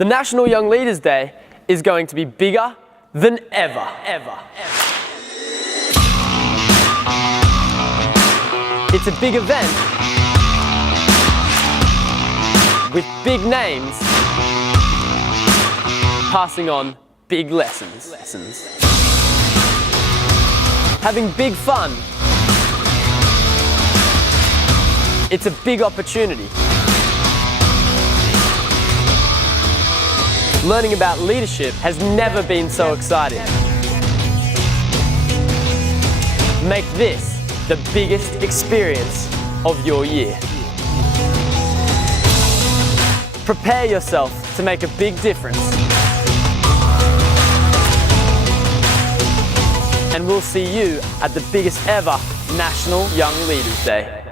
The National Young Leaders Day is going to be bigger than ever. It's a big event with big names passing on big lessons. Having big fun. It's a big opportunity. Learning about leadership has never been so exciting. Make this the biggest experience of your year. Prepare yourself to make a big difference. And we'll see you at the biggest ever National Young Leaders Day.